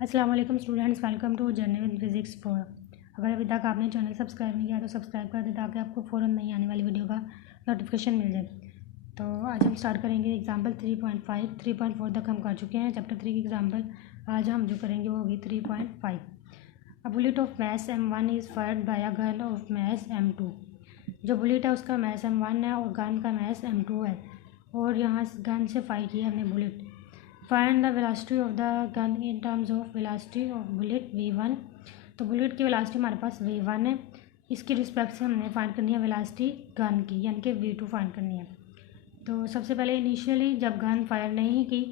अस्सलाम वालेकुम students, welcome to journey with physics 4। अगर अभी तक आपने चैनल सब्सक्राइब नहीं किया तो सब्सक्राइब कर दें ताकि आपको फ़ौरन नई आने वाली वीडियो का नोटिफिकेशन मिल जाए। तो आज हम स्टार्ट करेंगे एग्जांपल 3.5। 3.4 तक हम कर चुके हैं। चैप्टर 3 की एग्जांपल आज हम जो करेंगे वो होगी 3.5। A bullet of mass M1 is fired by a gun of mass M2। जो बुलेट है उसका मैस M1 है और गन का मैस M2 है, और यहाँ गन से फायर किया हमने bullet. Find the velocity of the gun in terms of velocity of bullet V1। तो बुलेट की वेलोसिटी हमारे पास V1 है, इसकी रिस्पेक्ट से हमने फाइंड करनी है वेलोसिटी गन की, यानी कि V2 फाइंड करनी है। तो सबसे पहले इनिशियली जब गन फायर नहीं की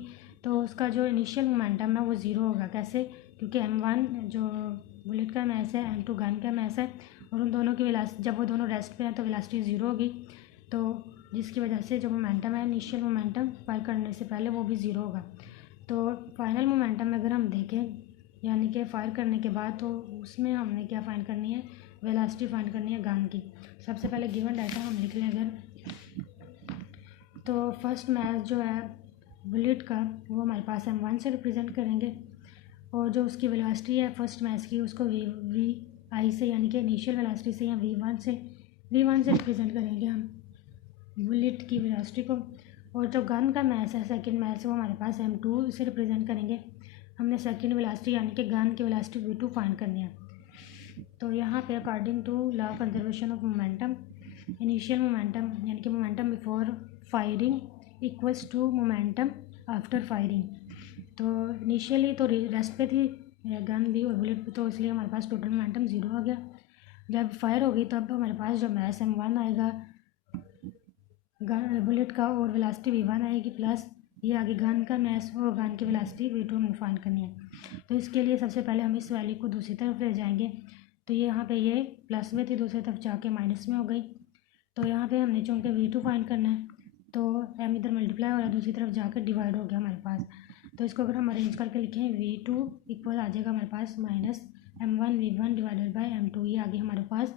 तो उसका जो इनिशियल मोमेंटम है वो ज़ीरो होगा। कैसे? क्योंकि M1 जो बुलेट का मैस है, M2 गन का मैस है, और उन दोनों की वेलोसिटी जब वो दोनों रेस्ट पे हैं तो वेलोसिटी ज़ीरो होगी। तो जिसकी वजह से जो मोमेंटम है, इनिशियल मोमेंटम फायर करने से पहले वो भी ज़ीरो होगा। तो फाइनल मोमेंटम में अगर हम देखें, यानी कि फायर करने के बाद, तो उसमें हमने क्या फाइंड करनी है? वेलोसिटी फाइंड करनी है गन की। सबसे पहले गिवन डाटा हम लिख लें अगर, तो फर्स्ट मैच जो है बुलेट का वो हमारे पास M1 से रिप्रेजेंट करेंगे, और जो उसकी वेलोसिटी है फर्स्ट मैच की उसको वी आई से, यानी कि इनिशियल वेलोसिटी से या V1 से रिप्रेजेंट करेंगे हम बुलेट की वेलोसिटी को। और जो गन का मैच है सेकंड मैच वो हमारे पास M2 से रिप्रेजेंट करेंगे। हमने सेकंड वेलोसिटी यानी कि गन की वेलोसिटी V2 फाइंड करनी है। तो यहाँ पे according to law of conservation of momentum, initial momentum यानी कि momentum before firing equals to momentum after firing. तो इनिशियली तो रेस्ट पे थी गन भी और बुलेट पे, तो इसलिए हमारे पास टोटल मोमेंटम ज़ीरो हो गया। जब फायर होगी तब हमारे पास जो मैच M1 आएगा बुलेट का, और वेलोसिटी V1 आएगी, प्लस ये आगे गन का मैस और गन की वेलोसिटी V2 हमें फाइंड करनी है। तो इसके लिए सबसे पहले हम इस वैल्यू को दूसरी तरफ ले जाएंगे। तो ये यहाँ पे ये प्लस में थी, दूसरी तरफ जाके माइनस में हो गई। तो यहाँ पे हमने चूँकि V2 फाइंड करना है, तो M इधर मल्टीप्लाई हो रहा है, दूसरी तरफ जाकर डिवाइड हो गया हमारे पास। तो इसको अगर हम अरेंज करके लिखें, V2 इक्वल आ जाएगा हमारे पास minus M1 V1 divided by M2। ये आगे हमारे पास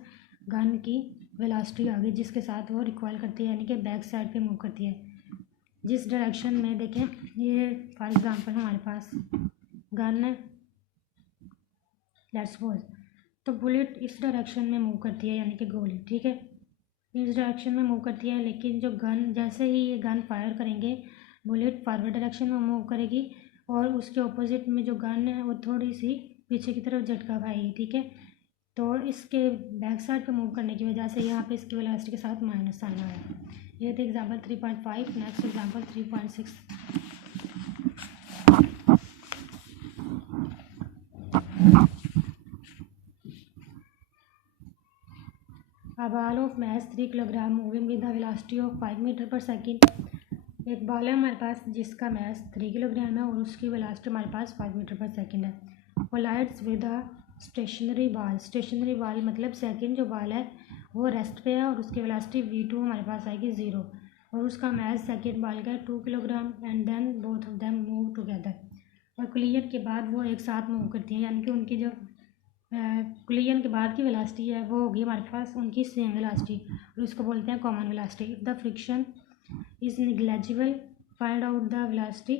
गन की वेलोसिटी आ गई, जिसके साथ वो रिकॉइल करती है, यानी कि बैक साइड पे मूव करती है। जिस डायरेक्शन में देखें, ये फॉर एग्जांपल हमारे पास गन है, लेट्स सपोज, तो बुलेट इस डायरेक्शन में मूव करती है, यानी कि गोली, ठीक है, इस डायरेक्शन में मूव करती है। लेकिन जो गन, जैसे ही ये गन फायर करेंगे बुलेट फॉरवर्ड डायरेक्शन में मूव करेगी, और उसके ऑपोजिट में जो गन है वो थोड़ी सी पीछे की तरफ झटका खाएगी, ठीक है। तो इसके बैक साइड पे मूव करने की वजह से यहाँ पे इसकी वेलोसिटी के साथ माइनस आना है। ये थे example 3.5। Next example 3.6। A ball of mass 3 kilogram moving with the velocity of 5 metre per second. एक बॉल है हमारे पास जिसका मैस 3 किलोग्राम है और उसकी वेलोसिटी हमारे पास 5 मीटर पर सेकेंड है। Collides with a stationary ball. Stationary ball मतलब सेकंड जो बॉल है वो रेस्ट पे है, और उसकी वेलोसिटी V2 हमारे पास आएगी 0, और उसका मैस सेकंड बॉल का 2 kilogram, and then both of them move together. और कोलिजन के बाद वो एक साथ मूव करती हैं, यानी कि उनकी जो कोलिजन के बाद की वेलोसिटी है वो होगी हमारे पास उनकी सेम वेलोसिटी, और उसको बोलते हैं common velocity. If the friction is negligible, find out the velocity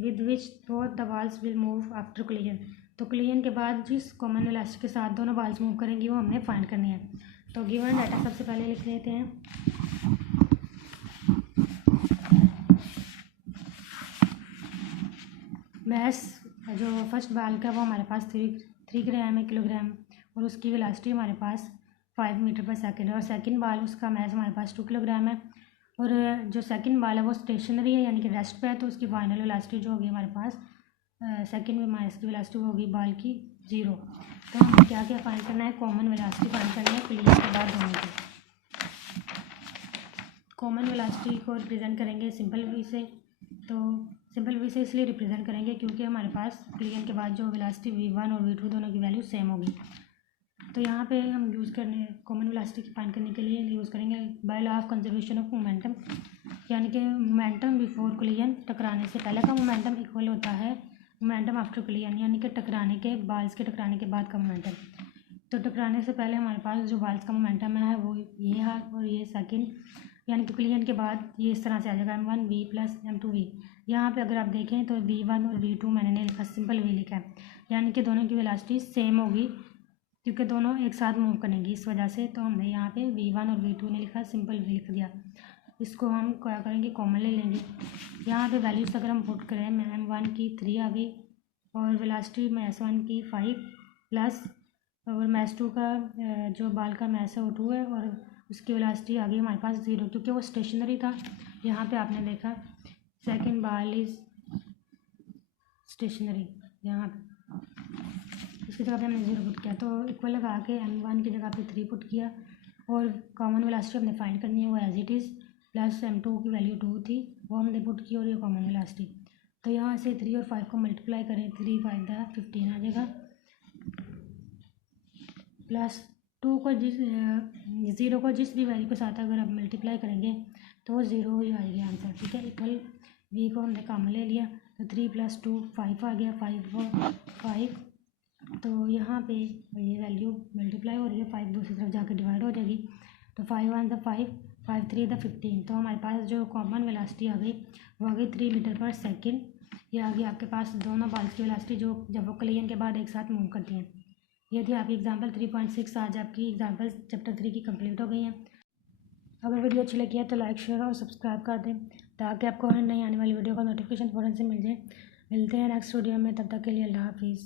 with which both the balls will move after collision. तो कोलिजन के बाद जिस कॉमन वेलोसिटी के साथ दोनों बॉल्स मूव करेंगी वो हमने फाइंड करनी है। तो गिवन डाटा सबसे पहले लिख लेते हैं। मैस जो फर्स्ट बॉल का वो हमारे पास 3 ग्राम है किलोग्राम, और उसकी वेलोसिटी हमारे पास 5 मीटर पर सेकेंड है। और सेकंड बॉल उसका मैस हमारे पास 2 किलोग्राम है, और जो सेकंड बॉल है वो स्टेशनरी है, यानी कि रेस्ट पे है, तो उसकी फाइनल वेलोसिटी जो होगी हमारे पास सेकंड में माइनस की वेलोसिटी होगी बॉल की 0। तो हमें क्या क्या फाइंड करना है? कॉमन वेलोसिटी फाइंड करनी है कोलिजन के बाद दोनों की। कॉमन वेलोसिटी को रिप्रेजेंट करेंगे सिंपल वी से। तो सिंपल वी से इसलिए रिप्रेजेंट करेंगे क्योंकि हमारे पास कोलिजन के बाद जो वेलोसिटी V1 और V2 दोनों की वैल्यू सेम होगी। तो यहाँ पे हम यूज़ करने कॉमन वेलोसिटी फाइंड करने के लिए यूज़ करेंगे by law of conservation of momentum, यानी कि मोमेंटम बिफोर कोलिजन, टकराने से पहले का मोमेंटम इक्वल होता है मोमेंटम आफ्टर कोलिजन, यानी कि टकराने के बाल्स के टकराने के बाद का मोमेंटम। तो टकराने से पहले हमारे पास जो बाल्स का मोमेंटम है वो ये है, और ये सेकंड, यानी कि कोलिजन के बाद ये इस तरह से आ जाएगा M1V प्लस M2V। यहाँ पे अगर आप देखें तो v1 और v2 मैंने नहीं लिखा, सिंपल v लिखा है, यानी कि दोनों की वेलोसिटी सेम होगी क्योंकि दोनों एक साथ मूव करेंगी, इस वजह से तो हमने यहाँ पे v1 और v2 नहीं लिखा, सिंपल v लिख दिया। इसको हम क्या करेंगे, कॉमन ले लेंगे। यहाँ पे वैल्यूज़ अगर हम पुट करें, m1 की 3 आ गई और वेलोसिटी mass1 की 5 प्लस और mass2 का जो बाल का mass है वो 2 है और उसकी वेलोसिटी आ गई हमारे पास 0 क्योंकि वो स्टेशनरी था। यहाँ पे आपने देखा सेकंड बाल इज स्टेशनरी, यहाँ पे इसकी जगह पे हमने 0 पुट किया तो इक्वल लगा के m1 की जगह पे 3 पुट किया और कॉमन वेलोसिटी हमने फाइंड करनी है वो as it is, plus m2 की वैल्यू 2 थी वो हमने पुट की और ये कॉमन वेलोसिटी। तो यहाँ से 3 और 5 को मल्टीप्लाई करें, 3 5 15 आ जाएगा, प्लस 2 को ज़ीरो को जिस भी वैल्यू के साथ अगर आप मल्टीप्लाई करेंगे तो वो 0 ही आएगी आंसर, ठीक है। इक्वल v को हमने कॉमन ले लिया तो 3 + 2 5 आ गया, 5 और 5, तो यहाँ पे ये वैल्यू मल्टीप्लाई हो रही है, 5 दूसरी तरफ जाकर डिवाइड हो जाएगी, तो 5 1 = 5, 5 3 = 15। तो हमारे पास जो कॉमन वेलोसिटी आ गई वो आ गई 3 मीटर पर सेकेंड। ये आ गई आपके पास दोनों बाल्स की वेलोसिटी जो जब वो कलियन के बाद एक साथ मूव करती हैं। ये थी आपकी एग्जाम्पल 3.6। आज आपकी एग्जाम्पल चैप्टर 3 की कंप्लीट हो गई हैं। अगर वीडियो अच्छी लगी है तो लाइक शेयर और सब्सक्राइब कर दें ताकि आपको हर नई आने वाली वीडियो का नोटिफिकेशन फ़ौरन से मिल जाए। मिलते हैं नेक्स्ट वीडियो में, तब तक के लिए अल्लाह हाफिज़।